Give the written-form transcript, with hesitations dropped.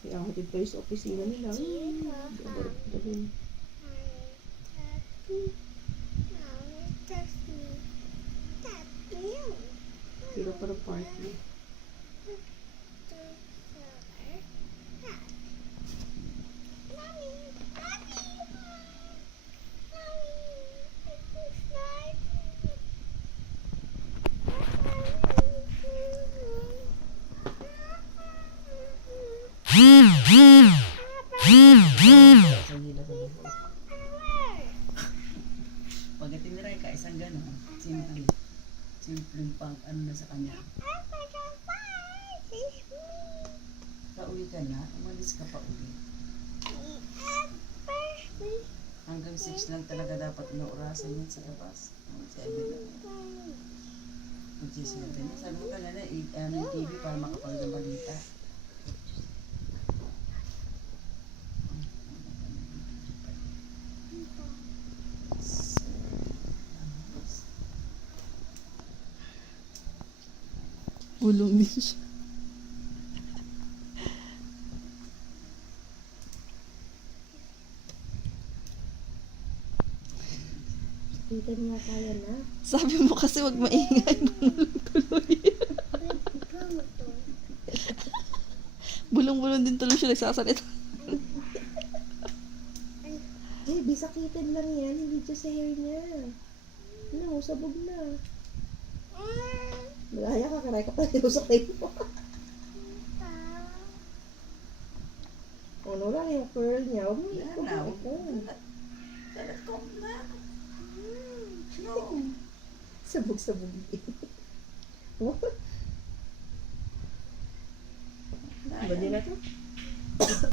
Iakatid kayo sa opisina nila. Dalhin. Pero para park mo. Pagdating nila ka isang gano'n, simpleng pang ano na sa kanya. Pauwi ka na, umalis ka pa uli. Hanggang 6 lang talaga dapat inaurasan yun sa labas. 7 lang. Mag-7. Sabi ko kanina, yung TV para makapag ng balita. Ulong din siya. Kita niya kaya na. Sabi mo kasi wag maingay. Tuloy. Bulong-bulong din tuloy siya nagsasalita. Bisakitin lang yan. Hindi siya sa hair niya. Ano, sabog na. Malaya ka, karay ka pala tinusok tayo mo. Ano lang yung curl niya. Huwag mo Yan na, ikon. Talakom na. No. Sabog-sabog din. Ba din na to?